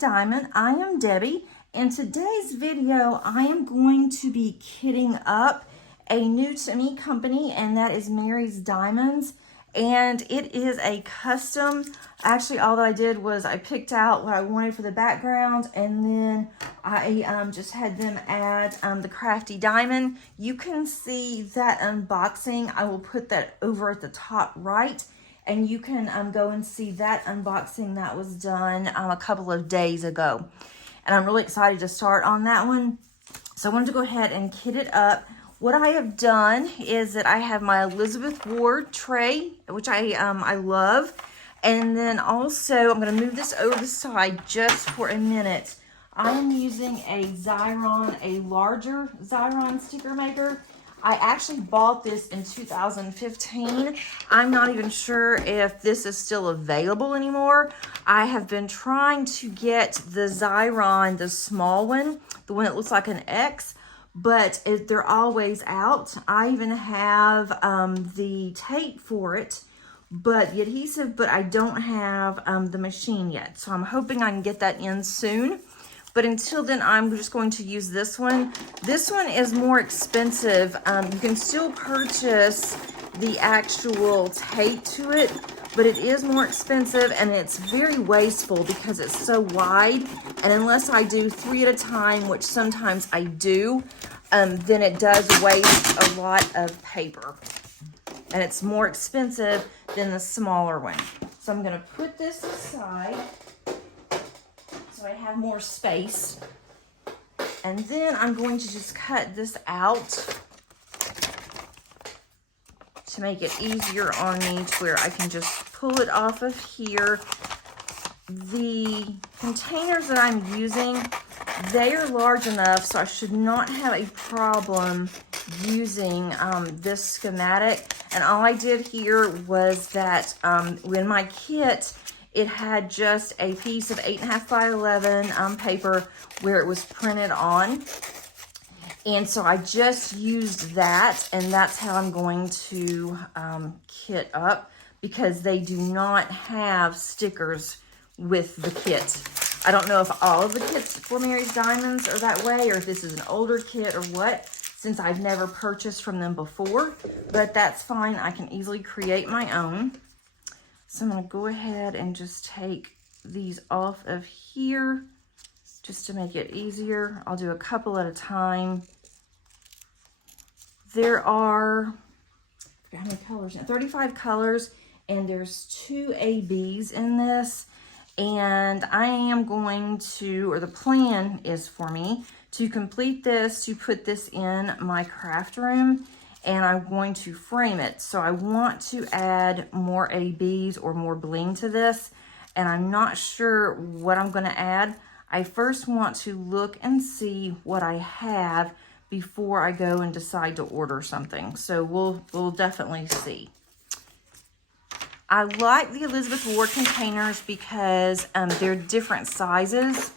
Diamond. I am Debbie. In today's video, I am going to be kitting up a new to me company, and that is Mary's Diamonds. And it is a custom. Actually, all that I did was I picked out what I wanted for the background, and then I just had them add the Crafty Diamond. You can see that unboxing. I will put that over at the top right, and you can go and see that unboxing that was done a couple of days ago. And I'm really excited to start on that one. So I wanted to go ahead and kit it up. What I have done is that I have my Elizabeth Ward tray, which I love. And then also, I'm going to move this over the side just for a minute. I'm using a Xyron, a larger Xyron sticker maker. I actually bought this in 2015. I'm not even sure if this is still available anymore. I have been trying to get the Xyron, the small one, the one that looks like an X, but they're always out. I even have the tape for it, but the adhesive, but I don't have the machine yet. So I'm hoping I can get that in soon. But until then, I'm just going to use this one. This one is more expensive. You can still purchase the actual tape to it, but it is more expensive, and it's very wasteful because it's so wide. And unless I do 3 at a time, which sometimes I do, then it does waste a lot of paper. And it's more expensive than the smaller one. So I'm gonna put this aside so I have more space. And then I'm going to just cut this out to make it easier on me to where I can just pull it off of here. The containers that I'm using, they are large enough, so I should not have a problem using this schematic. And all I did here was that when my kit, it had just a piece of 8.5 by 11 paper where it was printed on. And so I just used that, and that's how I'm going to kit up, because they do not have stickers with the kit. I don't know if all of the kits for Mary's Diamonds are that way, or if this is an older kit or what, since I've never purchased from them before, but that's fine. I can easily create my own. So I'm going to go ahead and just take these off of here just to make it easier. I'll do a couple at a time. There are, how many colors? 35 colors, and there's 2 ABs in this. And I am going to, or the plan is for me to complete this, to put this in my craft room, and I'm going to frame it. So I want to add more ABs or more bling to this, and I'm not sure what I'm going to add. I first want to look and see what I have before I go and decide to order something. So we'll definitely see. I like the Elizabeth Ward containers because they're different sizes.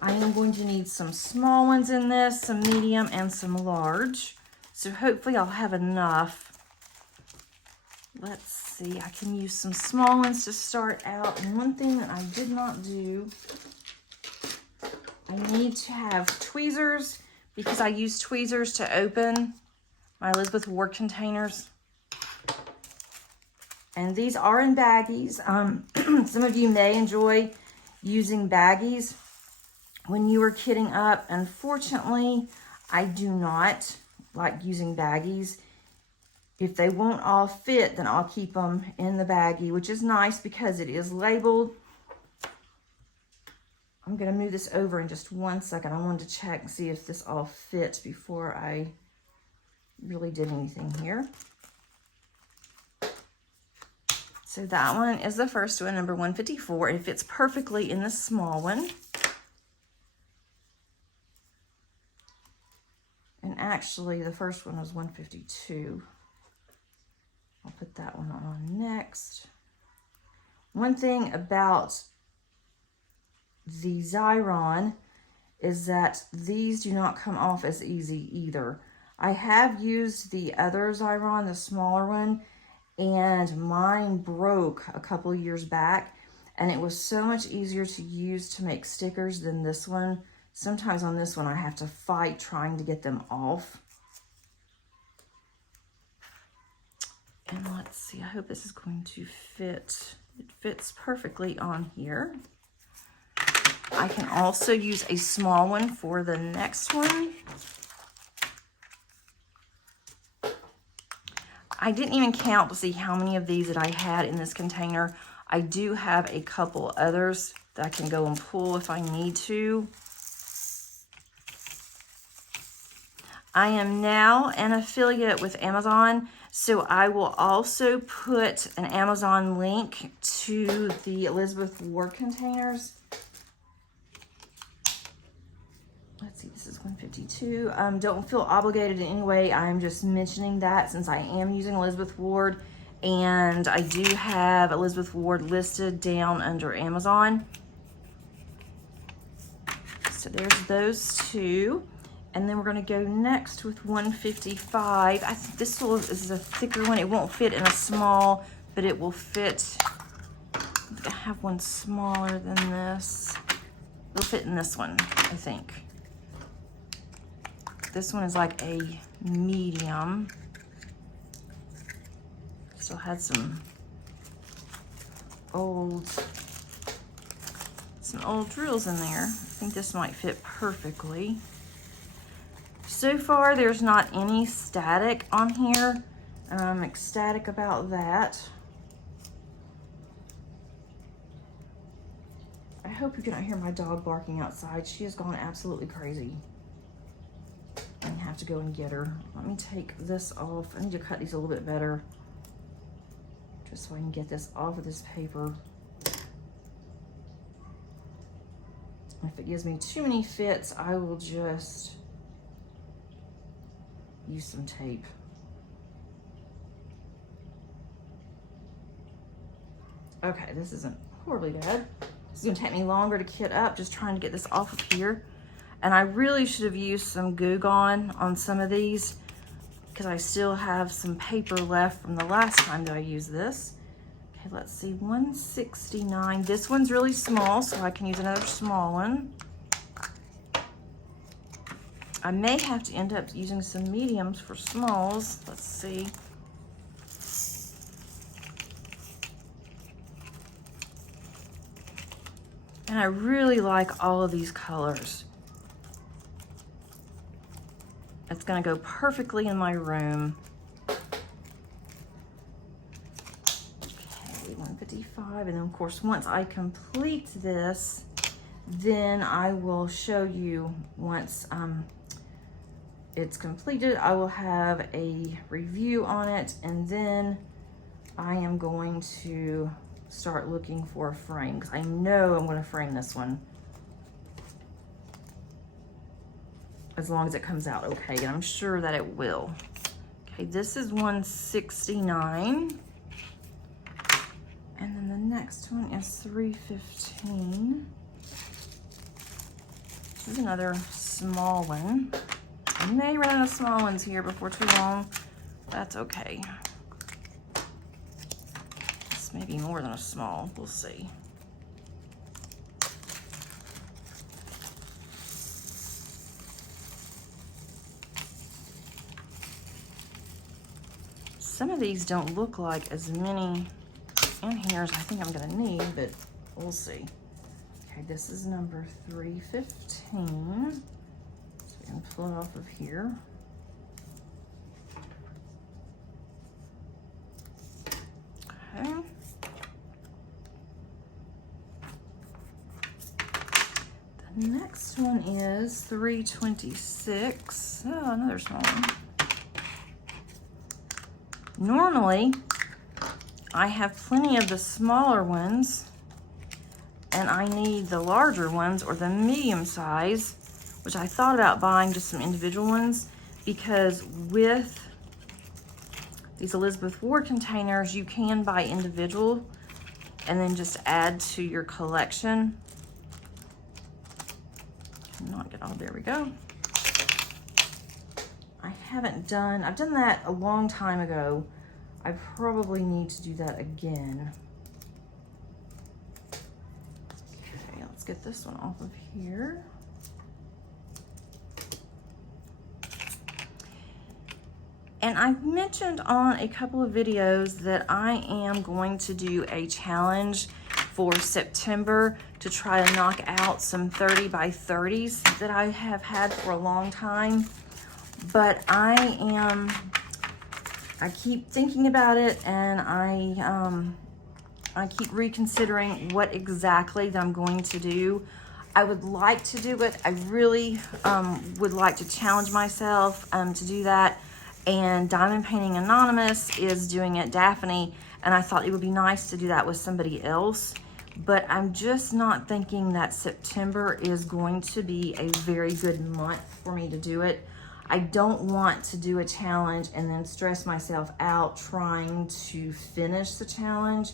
I am going to need some small ones in this, some medium, and some large. So hopefully I'll have enough. Let's see, I can use some small ones to start out. And one thing that I did not do, I need to have tweezers, because I use tweezers to open my Elizabeth Ward containers. And these are in baggies. Some of you may enjoy using baggies when you are kitting up. Unfortunately, I do not like using baggies. If they won't all fit, then I'll keep them in the baggie, which is nice because it is labeled. I'm going to move this over in just 1 second. I wanted to check and see if this all fits before I really did anything here. So that one is the first one, number 154. It fits perfectly in the small one. And actually, the first one was 152. I'll put that one on next. One thing about the Xyron is that these do not come off as easy either. I have used the other Xyron, the smaller one, and mine broke a couple of years back. and it was so much easier to use to make stickers than this one. Sometimes on this one I have to fight trying to get them off. And let's see, I hope this is going to fit. It fits perfectly on here. I can also use a small one for the next one. I didn't even count to see how many of these that I had in this container. I do have a couple others that I can go and pull if I need to. I am now an affiliate with Amazon, so I will also put an Amazon link to the Elizabeth Ward containers. Let's see, this is 152. Don't feel obligated in any way. I'm just mentioning that since I am using Elizabeth Ward, and I do have Elizabeth Ward listed down under Amazon. So there's those two. And then we're going to go next with 155. I think this is a thicker one. It won't fit in a small, but it will fit. I have one smaller than this. It'll fit in this one, I think. This one is like a medium. Still had some old drills in there. I think this might fit perfectly. So far, there's not any static on here, and I'm ecstatic about that. I hope you cannot hear my dog barking outside. She has gone absolutely crazy. I have to go and get her. Let me take this off. I need to cut these a little bit better, just so I can get this off of this paper. If it gives me too many fits, I will just use some tape. Okay, this isn't horribly bad. This is gonna take me longer to kit up, just trying to get this off of here. And I really should have used some Goo Gone on some of these because I still have some paper left from the last time that I used this. Okay, let's see, 169. This one's really small, so I can use another small one. I may have to end up using some mediums for smalls. Let's see. And I really like all of these colors. It's gonna go perfectly in my room. Okay, 155, and then of course, once I complete this, then I will show you once it's completed. I will have a review on it, and then I am going to start looking for a frame because I know I'm going to frame this one as long as it comes out okay, and I'm sure that it will. Okay, this is 169, and then the next one is 315. This is another small one. I may run out of small ones here before too long. That's okay. This may be more than a small. We'll see. Some of these don't look like as many in here as I think I'm gonna need, but we'll see. Okay, this is number 315. And pull it off of here. Okay. The next one is 326. Oh, another small one. Normally, I have plenty of the smaller ones, and I need the larger ones or the medium size, which I thought about buying just some individual ones, because with these Elizabeth Ward containers, you can buy individual and then just add to your collection. Not get, oh, there we go. I've done that a long time ago. I probably need to do that again. get this one off of here. And I've mentioned on a couple of videos that I am going to do a challenge for September to try to knock out some 30 by 30s that I have had for a long time. But I keep thinking about it, and I keep reconsidering what exactly that I'm going to do. I would like to do it. I really would like to challenge myself to do that. And Diamond Painting Anonymous is doing it, Daphne, and I thought it would be nice to do that with somebody else. But I'm just not thinking that September is going to be a very good month for me to do it. I don't want to do a challenge and then stress myself out trying to finish the challenge.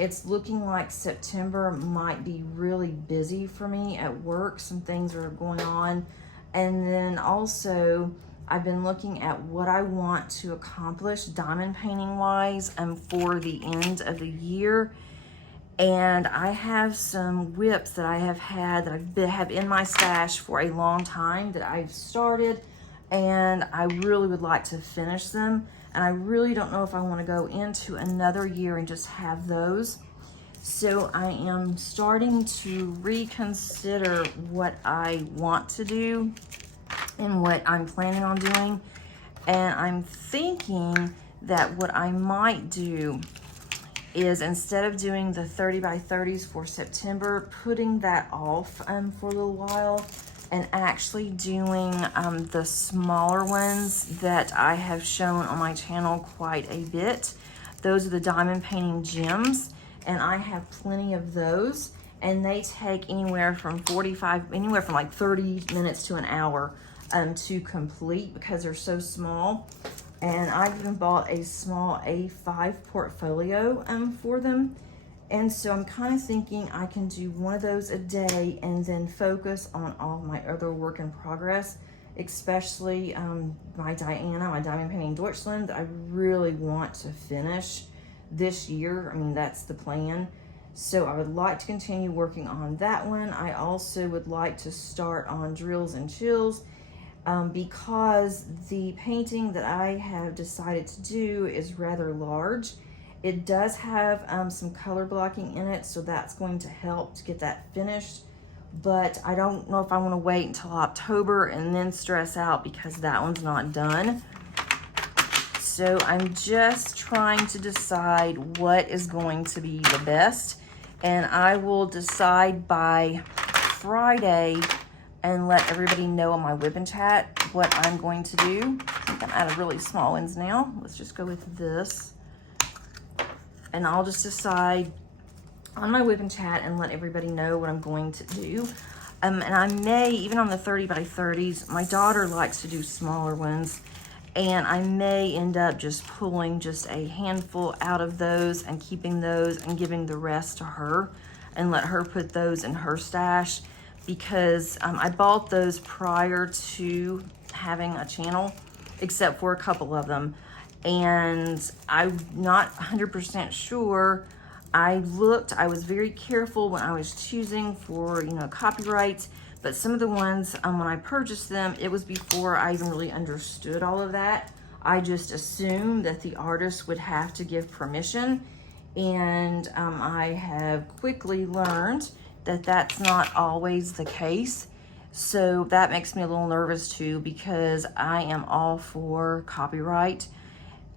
It's looking like September might be really busy for me at work. Some things are going on. And then also, I've been looking at what I want to accomplish diamond painting wise for the end of the year. And I have some whips that I have had that I have in my stash for a long time that I've started, and I really would like to finish them. And I really don't know if I want to go into another year and just have those. So I am starting to reconsider what I want to do and what I'm planning on doing. And I'm thinking that what I might do is, instead of doing the 30 by 30s for September, putting that off for a little while and actually doing the smaller ones that I have shown on my channel quite a bit. Those are the diamond painting gems, and I have plenty of those, and they take anywhere from like 30 minutes to an hour to complete because they're so small. And I've even bought a small A5 portfolio for them. And so I'm kind of thinking I can do one of those a day and then focus on all my other work in progress, especially my Diana, my Diamond Painting Deutschland, that I really want to finish this year. I mean, that's the plan. So I would like to continue working on that one. I also would like to start on Drills and Chills because the painting that I have decided to do is rather large. It does have some color blocking in it, so that's going to help to get that finished. But I don't know if I want to wait until October and then stress out because that one's not done. So I'm just trying to decide what is going to be the best. And I will decide by Friday and let everybody know on my whip and chat what I'm going to do. I think I'm out of really small ones now. Let's just go with this. And I'll just decide on my whip and chat and let everybody know what I'm going to do. And I may, even on the 30 by 30s, my daughter likes to do smaller ones, and I may end up just pulling just a handful out of those and keeping those and giving the rest to her and let her put those in her stash, because I bought those prior to having a channel, except for a couple of them. And I'm not 100% sure. I was very careful when I was choosing for, copyrights, but some of the ones, when I purchased them, it was before I even really understood all of that. I just assumed that the artist would have to give permission, and I have quickly learned that that's not always the case. So that makes me a little nervous too, because I am all for copyright,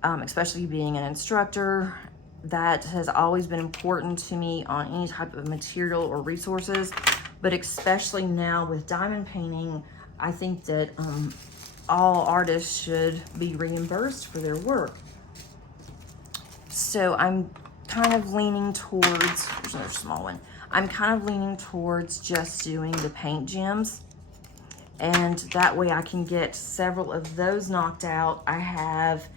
especially being an instructor. That has always been important to me on any type of material or resources, but especially now with diamond painting, I think that all artists should be reimbursed for their work. So I'm kind of leaning towards, there's another small one, I'm kind of leaning towards just doing the paint gems, and that way I can get several of those knocked out. I have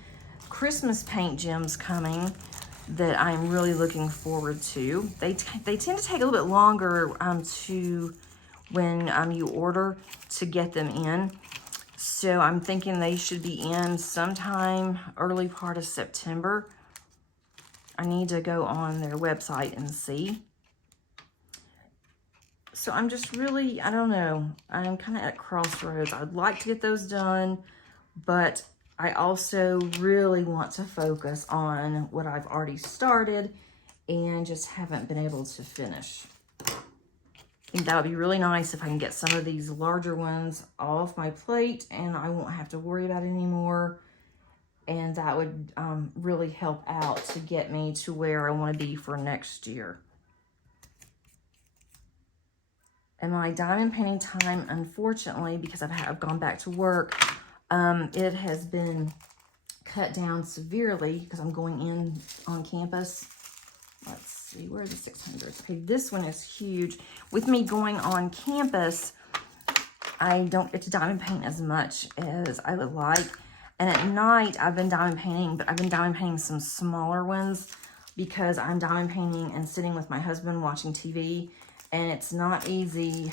Christmas paint gems coming that I'm really looking forward to. They tend to take a little bit longer when you order to get them in. So I'm thinking they should be in sometime early part of September. I need to go on their website and see. So I'm just really, I don't know, I'm kind of at crossroads. I'd like to get those done, but I also really want to focus on what I've already started and just haven't been able to finish. I think that would be really nice if I can get some of these larger ones off my plate and I won't have to worry about it anymore. And that would really help out to get me to where I want to be for next year. And my diamond painting time, unfortunately, because I've gone back to work, it has been cut down severely because I'm going in on campus. Let's see, where are the 600s? Okay, this one is huge. With me going on campus, I don't get to diamond paint as much as I would like. And at night, I've been diamond painting, but I've been diamond painting some smaller ones because I'm diamond painting and sitting with my husband watching TV. And it's not easy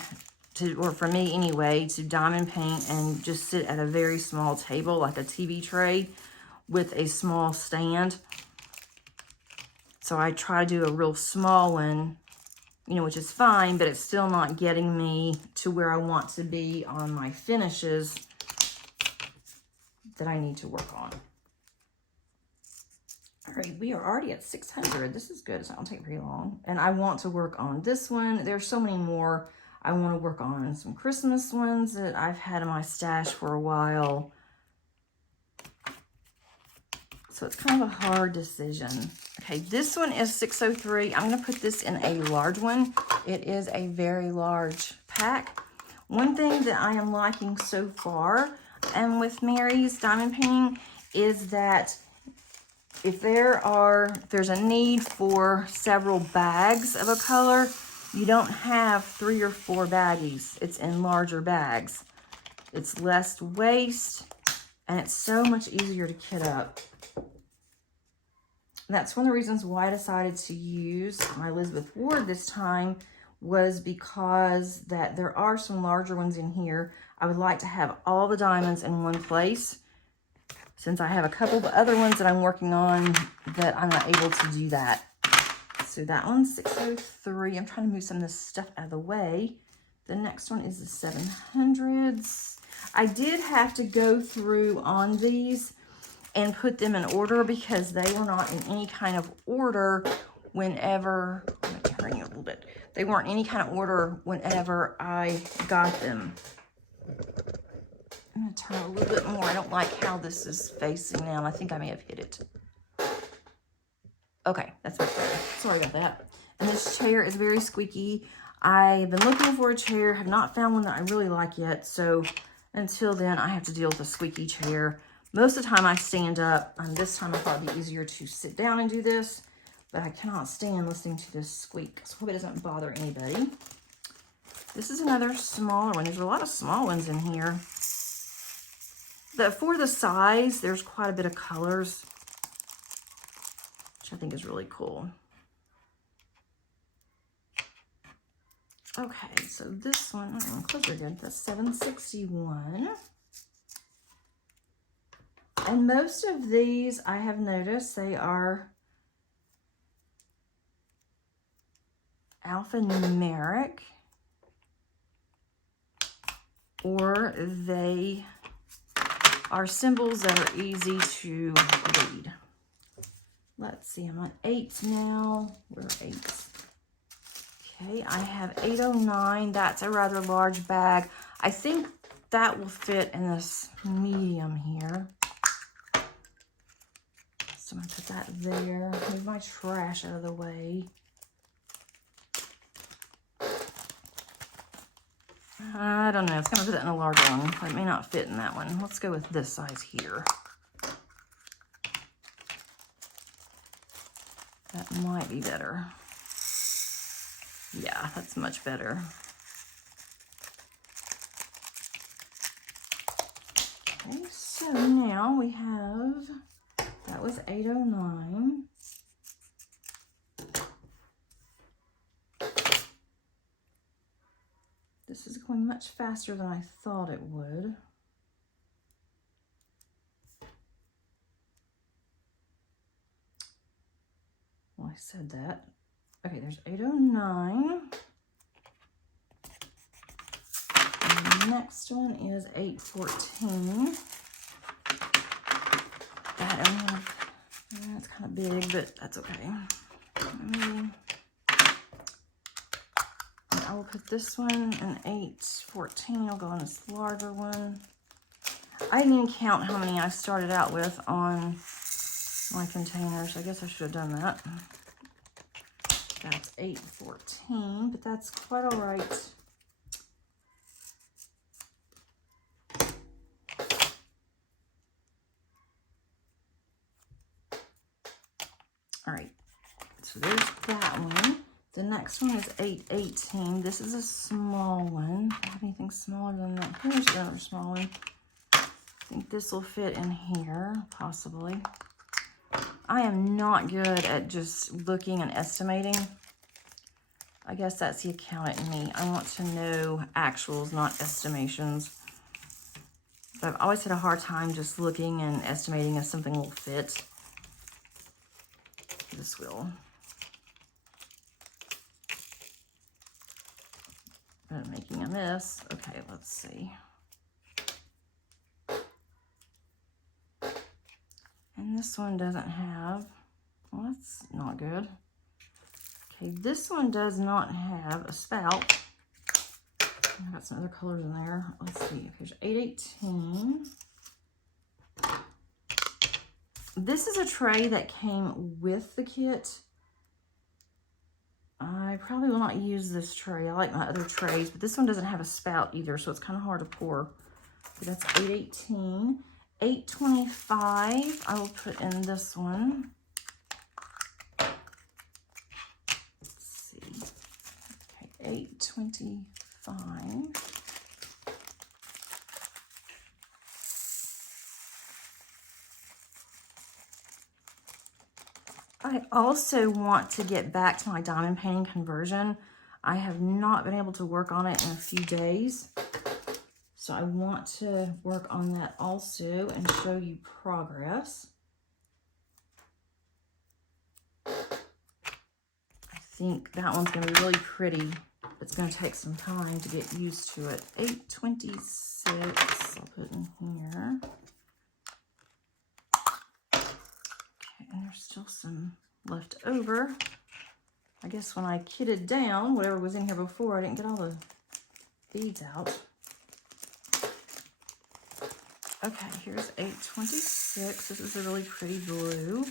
to, or for me anyway, to diamond paint and just sit at a very small table, like a TV tray with a small stand. So I try to do a real small one, you know, which is fine, but it's still not getting me to where I want to be on my finishes that I need to work on. All right, we are already at 600. This is good. So it won't take very long. And I want to work on this one. There's so many more. I want to work on some Christmas ones that I've had in my stash for a while. So it's kind of a hard decision. Okay, this one is 603. I'm going to put this in a large one. It is a very large pack. One thing that I am liking so far, and with Mary's diamond painting, is that if there's a need for several bags of a color, you don't have 3 or 4 baggies. It's in larger bags. It's less waste, and it's so much easier to kit up. And that's one of the reasons why I decided to use my Elizabeth Ward this time, was because that there are some larger ones in here. I would like to have all the diamonds in one place, since I have a couple of other ones that I'm working on that I'm not able to do that. So that one's 603. I'm trying to move some of this stuff out of the way. The next one is the 700s. I did have to go through on these and put them in order because they were not in any kind of order whenever, let me turn you a little bit. They weren't any kind of order whenever I got them. I'm going to turn a little bit more. I don't like how this is facing now. I think I may have hit it. Okay, that's much better. Sorry about that. And this chair is very squeaky. I've been looking for a chair, have not found one that I really like yet. So until then, I have to deal with a squeaky chair. Most of the time I stand up. This time I thought it'd be easier to sit down and do this, but I cannot stand listening to this squeak. So I hope it doesn't bother anybody. This is another smaller one. There's a lot of small ones in here. But for the size, there's quite a bit of colors, which I think is really cool. Okay, so this one, closer again, that's 761. And most of these, I have noticed, they are alphanumeric, or they are symbols that are easy to read. Let's see, I'm on 8 now. Where are 8s? Okay, I have 809. That's a rather large bag. I think that will fit in this medium here. So I'm gonna put that there. Move my trash out of the way. I don't know. It's gonna put that in a larger one. It may not fit in that one. Let's go with this size here. That might be better. Yeah, that's much better. Okay, so now we have, that was 809. This is going much faster than I thought it would. Well, I said that. Okay, there's 809. next one is 814. That only have, that's kind of big, but that's okay. Maybe I will put this one in 814. I'll go on this larger one. I didn't even count how many I started out with on my containers. I guess I should have done that. That's 814, but that's quite all right. All right, so there's that one. The next one is 818. This is a small one. Do I have anything smaller than that? Here's another small one. I think this will fit in here, possibly. I am not good at just looking and estimating. I guess that's the accountant in me. I want to know actuals, not estimations. But I've always had a hard time just looking and estimating if something will fit. This will. I'm making a mess. Okay, let's see. And this one doesn't have, well, that's not good. Okay, this one does not have a spout. I've got some other colors in there. Let's see, here's 818. This is a tray that came with the kit. I probably will not use this tray. I like my other trays, but this one doesn't have a spout either, so it's kind of hard to pour. But that's 818. 825, I will put in this one. Let's see. Okay, 825. I also want to get back to my diamond painting conversion. I have not been able to work on it in a few days. So I want to work on that also and show you progress. I think that one's going to be really pretty. It's going to take some time to get used to it. 826, I'll put in here. Okay, and there's still some left over. I guess when I kitted down, whatever was in here before, I didn't get all the beads out. Okay, here's 826. This is a really pretty blue.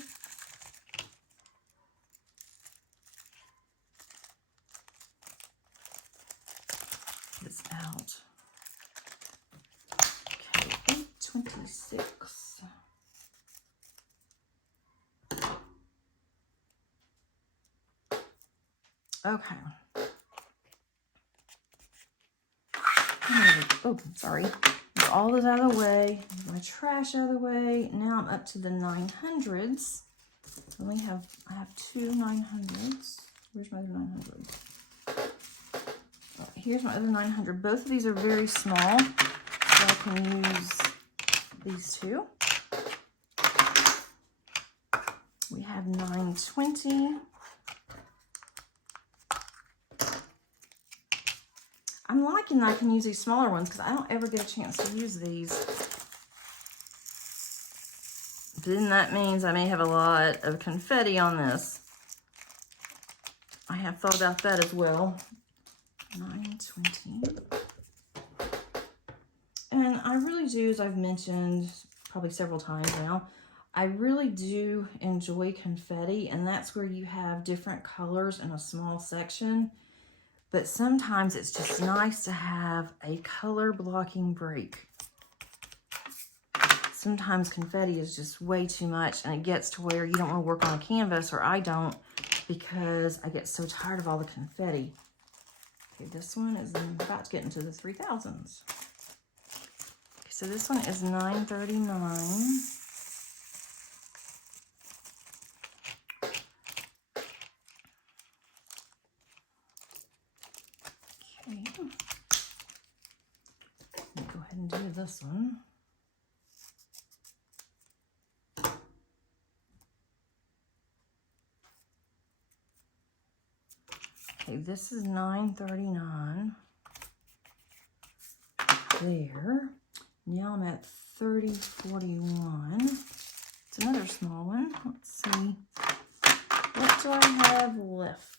It's out. Okay, 826. Okay. Oh, sorry. All this out of the way, my trash out of the way. Now I'm up to the 900s. I have two 900s. Where's my other 900? Oh, here's my other 900. Both of these are very small, so I can use these two. We have 920. I'm liking that I can use these smaller ones because I don't ever get a chance to use these. Then that means I may have a lot of confetti on this. I have thought about that as well. 920. And I really do, as I've mentioned probably several times now, I really do enjoy confetti, and that's where you have different colors in a small section. But sometimes it's just nice to have a color blocking break. Sometimes confetti is just way too much, and it gets to where you don't want to work on a canvas, or I don't, because I get so tired of all the confetti. Okay, this one is about to get into the 3000s. Okay, so this one is 939. Okay. Let me go ahead and do this one. Okay, this is 939. there. Now I'm at 3041. It's another small one. Let's see. What do I have left?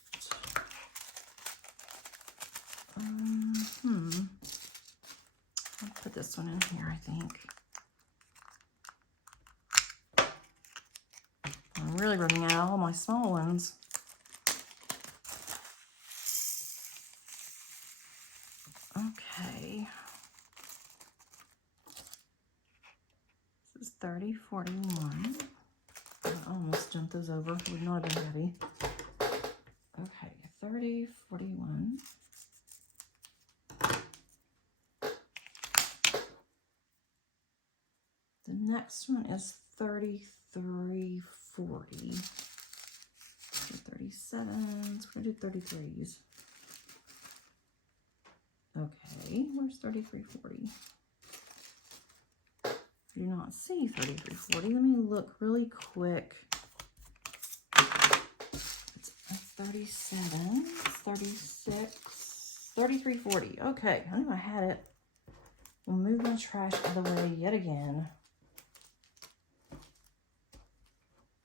I'll put this one in here, I think. I'm really running out of all my small ones. Okay. This is 3041. I almost jumped those over. It would not have been heavy. Okay, 3041. The next one is 3340. 37s. We're going to do 33s. Okay, where's 3340? I do not see 3340. Let me look really quick. It's 37, 36, 3340. Okay, I knew I had it. We'll move my trash out of the way yet again.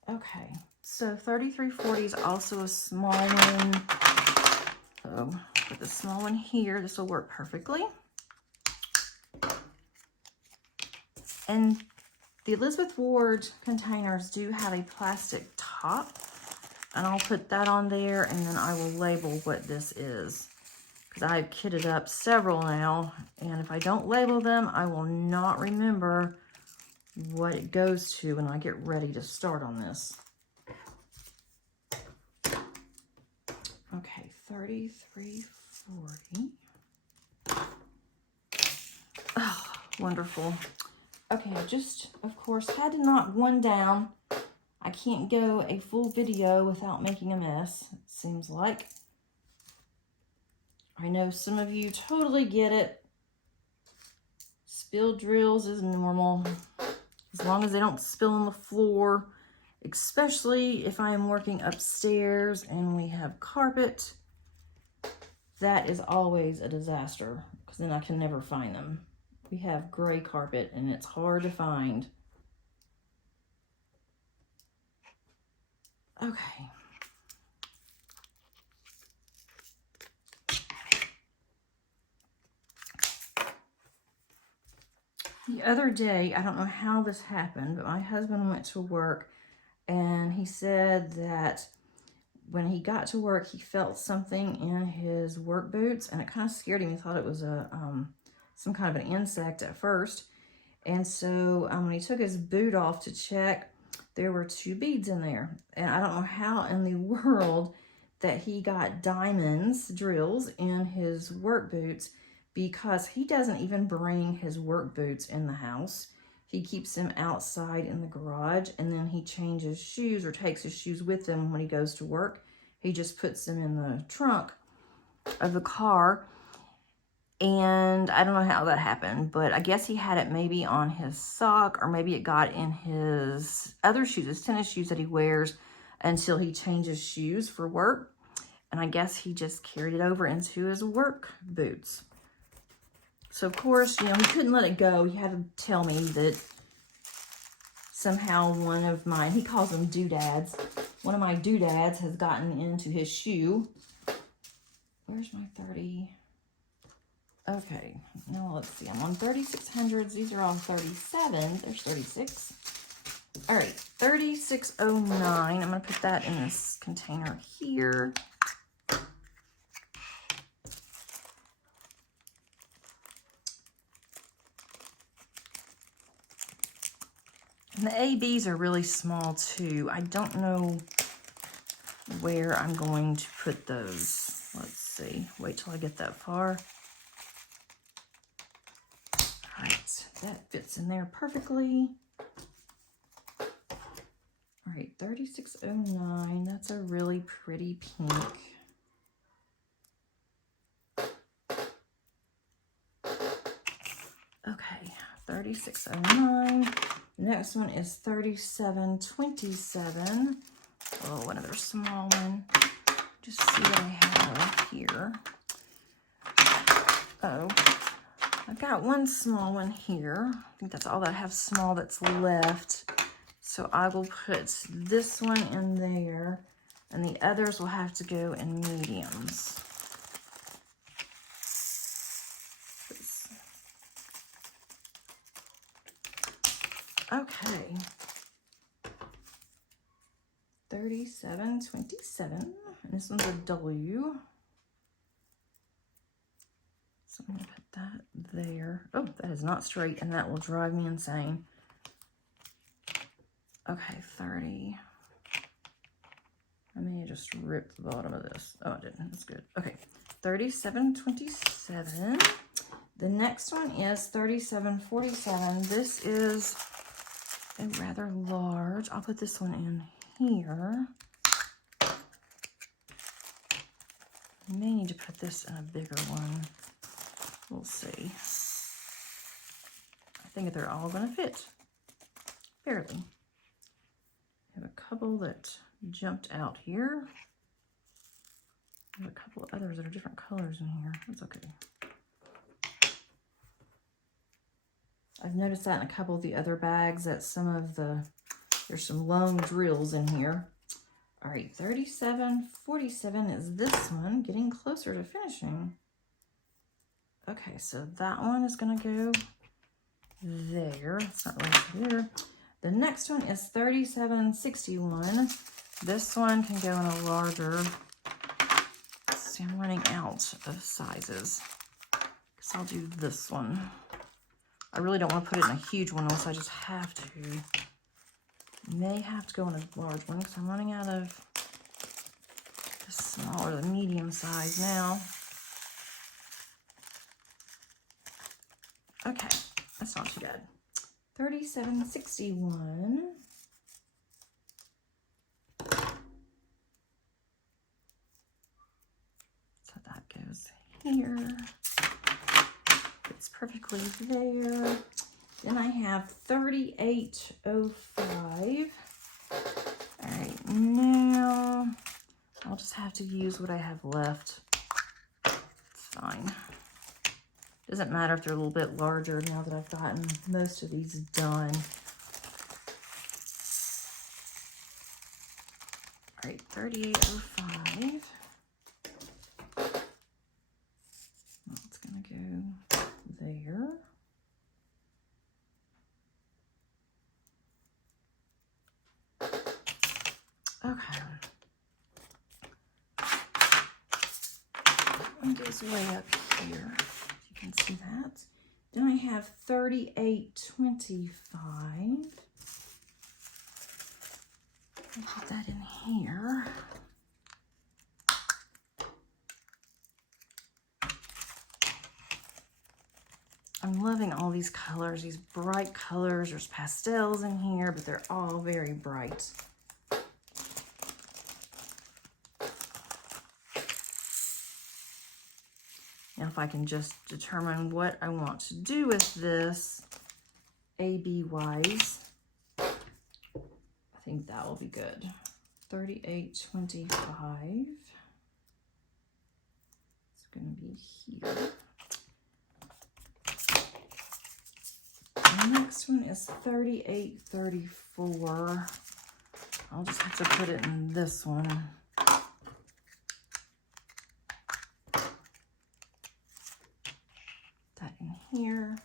Okay, so 3340 is also a small one. So put the small one here. This will work perfectly. And the Elizabeth Ward containers do have a plastic top. And I'll put that on there, and then I will label what this is. Because I've kitted up several now. And if I don't label them, I will not remember what it goes to when I get ready to start on this. Okay, 3340. Oh, wonderful. Okay, I just, of course, had to knock one down. I can't go a full video without making a mess, it seems like. I know some of you totally get it. Spilled drills is normal. As long as they don't spill on the floor, especially if I am working upstairs and we have carpet, that is always a disaster because then I can never find them. We have gray carpet and it's hard to find. Okay. The other day, I don't know how this happened, but my husband went to work and he said that when he got to work, he felt something in his work boots and it kind of scared him. He thought it was a some kind of an insect at first. And so when he took his boot off to check, there were 2 beads in there. And I don't know how in the world that he got diamonds, drills in his work boots, because he doesn't even bring his work boots in the house. He keeps them outside in the garage, and then he changes shoes or takes his shoes with him when he goes to work. He just puts them in the trunk of the car. And I don't know how that happened, but I guess he had it maybe on his sock, or maybe it got in his other shoes, his tennis shoes that he wears until he changes shoes for work. And I guess he just carried it over into his work boots. So, of course, you know, he couldn't let it go. He had to tell me that somehow one of my, he calls them doodads, one of my doodads has gotten into his shoe. Where's my 30? Okay, now let's see. I'm on 3600s. These are all 37s. There's 36. All right, 3609. I'm going to put that in this container here. And the ABs are really small too. I don't know where I'm going to put those. Let's see. Wait till I get that far. All right, that fits in there perfectly. All right, 3609. That's a really pretty pink. Okay, 3609. The next one is 3727. Oh, another small one. Just see what I have here. Oh, I've got one small one here. I think that's all that I have small that's left. So I will put this one in there, and the others will have to go in mediums. Okay. 37.27, and this one's a W. So I'm gonna put that there. Oh, that is not straight, and that will drive me insane. Okay, 30. I may just rip the bottom of this. Oh, I didn't. That's good. Okay, 37.27. The next one is 37.47. This is a rather large. I'll put this one in here. I may need to put this in a bigger one. We'll see. I think they're all going to fit. Barely. I have a couple that jumped out here. I have a couple of others that are different colors in here. That's okay. I've noticed that in a couple of the other bags that there's some long drills in here. All right, 37.47 is this one, getting closer to finishing. Okay, so that one is gonna go there. It's not right there. The next one is 37.61. This one can go in a larger. See, I'm running out of sizes. Guess I'll do this one. I really don't want to put it in a huge one, else I just have to. May have to go in a large one because I'm running out of the small or the medium size now. Okay, that's not too bad. 37.61. So that goes here. It's perfectly there. Then I have 38.05. All right, now I'll just have to use what I have left. It's fine. Doesn't matter if they're a little bit larger now that I've gotten most of these done. All right, 38.05. It's gonna go there. Okay. That one goes way up here. You can see that. Then I have 38.25. I'll put that in here. I'm loving all these colors, these bright colors. There's pastels in here, but they're all very bright. Now, if I can just determine what I want to do with this, A-B wise, I think that will be good. 38.25. It's going to be here. The next one is 38.34. I'll just have to put it in this one. That in here.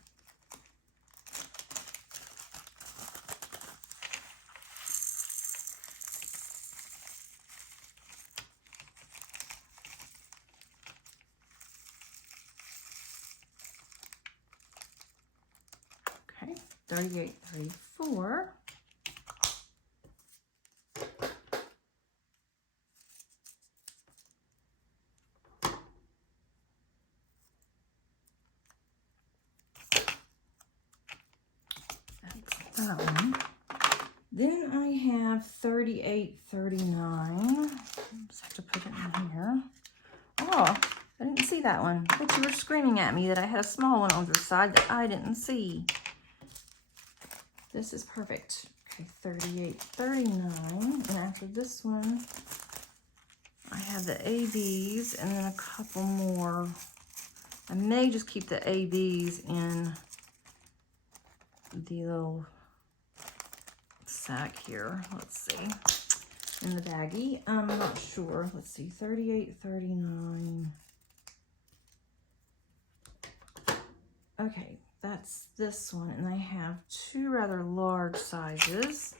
Okay, 38.34. That one. Then I have 38.39. Just have to put it in here. Oh, I didn't see that one. I thought you were screaming at me that I had a small one on the side that I didn't see. This is perfect. Okay, 38.39. And after this one, I have the ABs and then a couple more I may just keep the ABs in the little sack here. Let's see. In the baggie. I'm not sure. Let's see. 38, 39. Okay, that's this one. And I have two rather large sizes.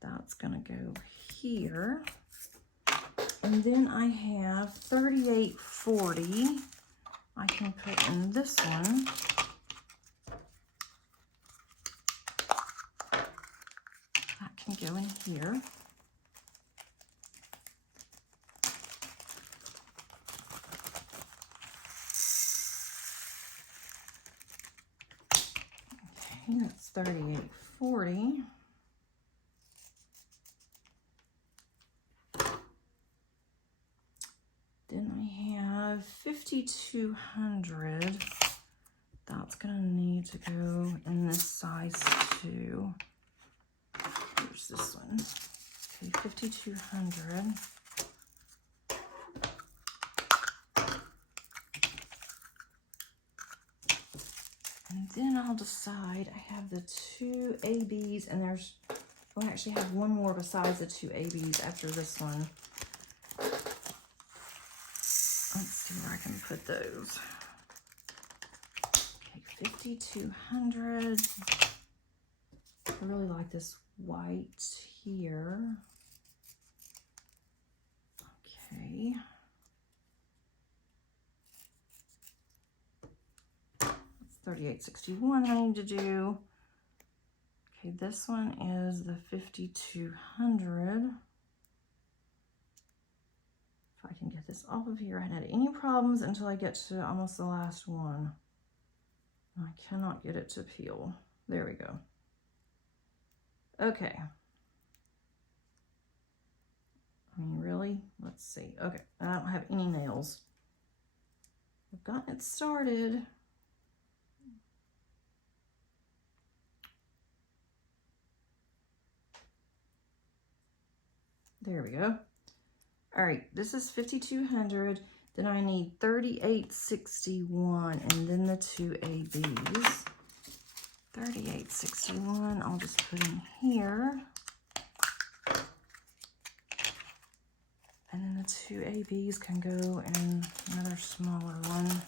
That's going to go here. And then I have 38, 40. I can put in this one. That can go in here. Okay, that's 38, 40. Then I have 5200. That's gonna need to go in this size too. Here's this one. Okay, 5200. And then I'll decide. I have the two ABs, and there's, well, I actually have one more besides the two ABs after this one. Let's see where I can put those. Okay, 5200. I really like this white here. Okay. 3861 I need to do. Okay, this one is the 5200. If I can get this off of here, I hadn't had any problems until I get to almost the last one. I cannot get it to peel. There we go. Okay. I mean, really? Let's see. Okay, I don't have any nails. I've gotten it started. There we go. All right, this is 5200. Then I need 3861 and then the two ABs. 3861, I'll just put in here. And then the two ABs can go in another smaller one,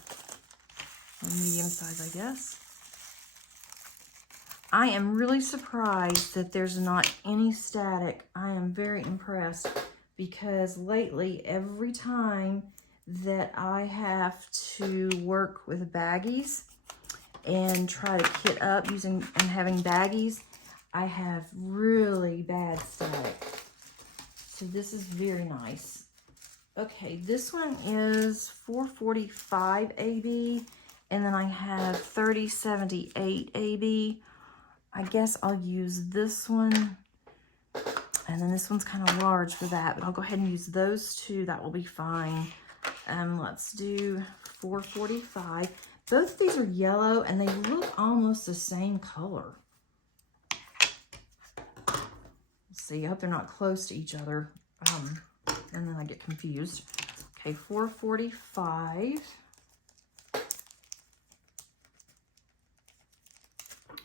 or medium size, I guess. I am really surprised that there's not any static. I am very impressed because lately, every time that I have to work with baggies and try to kit up using and having baggies, I have really bad static. So this is very nice. Okay, this one is 445 AB, and then I have 3078 AB. I guess I'll use this one, and then this one's kind of large for that, but I'll go ahead and use those two. That will be fine. Let's do 445. Both of these are yellow, and they look almost the same color. Let's see, I hope they're not close to each other, and then I get confused. Okay, 445.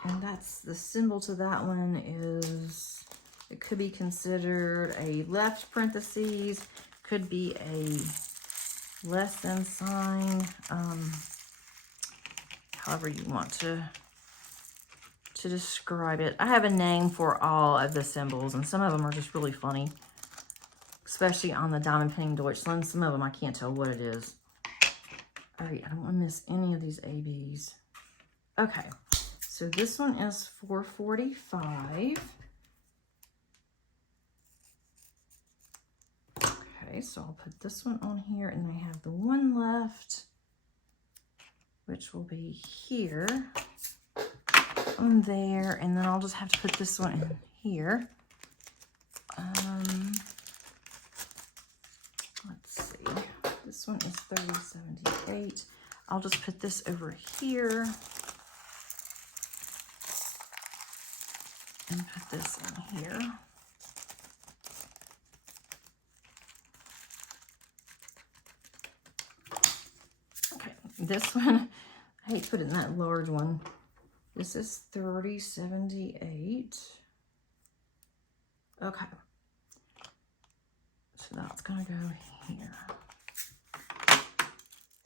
And that's the symbol to that one is, it could be considered a left parentheses, could be a less than sign, however you want to describe it. I have a name for all of the symbols, and some of them are just really funny, especially on the Diamond Painting Deutschland. Some of them I can't tell what it is. All right, I don't want to miss any of these ABs. Okay. So this one is 445. Okay, so I'll put this one on here, and I have the one left, which will be here, on there, and then I'll just have to put this one in here. Let's see, this one is 3078. I'll just put this over here. And put this in here. Okay, This one, I hate putting that large one. This is 3078. Okay. So that's gonna go here.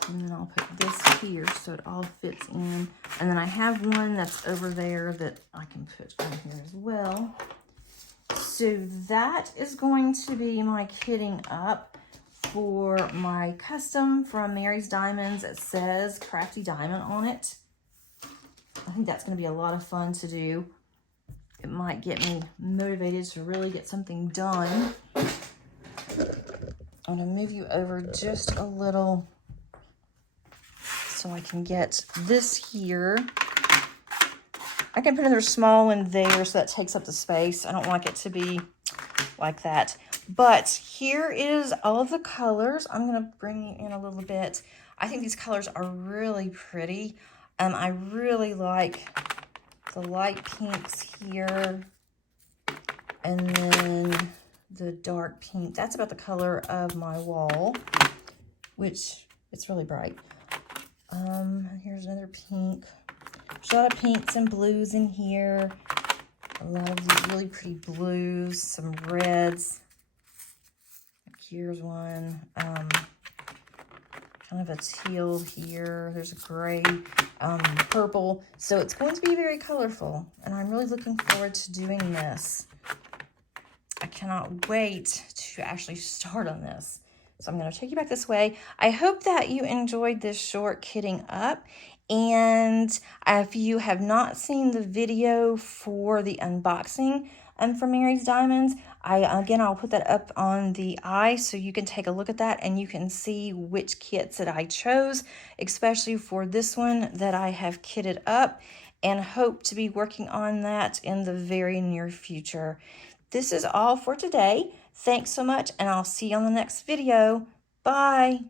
And then I'll put this here so it all fits in. And then I have one that's over there that I can put on here as well. So that is going to be my kitting up for my custom from Mary's Diamonds. It says Crafty Diamond on it. I think that's going to be a lot of fun to do. It might get me motivated to really get something done. I'm going to move you over just a little so I can get this here. I can put another small one there so that takes up the space. I don't like it to be like that. But here is all of the colors. I'm going to bring you in a little bit. I think these colors are really pretty. I really like the light pinks here. And then the dark pink. That's about the color of my wall, which it's really bright. Here's another pink. There's a lot of pinks and blues in here. A lot of these really pretty blues, some reds. Here's one. Kind of a teal here. There's a gray, purple. So it's going to be very colorful, and I'm really looking forward to doing this. I cannot wait to actually start on this. So I'm going to take you back this way. I hope that you enjoyed this short kitting up. And if you have not seen the video for the unboxing from Mary's Diamonds, I'll put that up on the eye so you can take a look at that and you can see which kits that I chose, especially for this one that I have kitted up, and hope to be working on that in the very near future. This is all for today. Thanks so much, and I'll see you on the next video. Bye.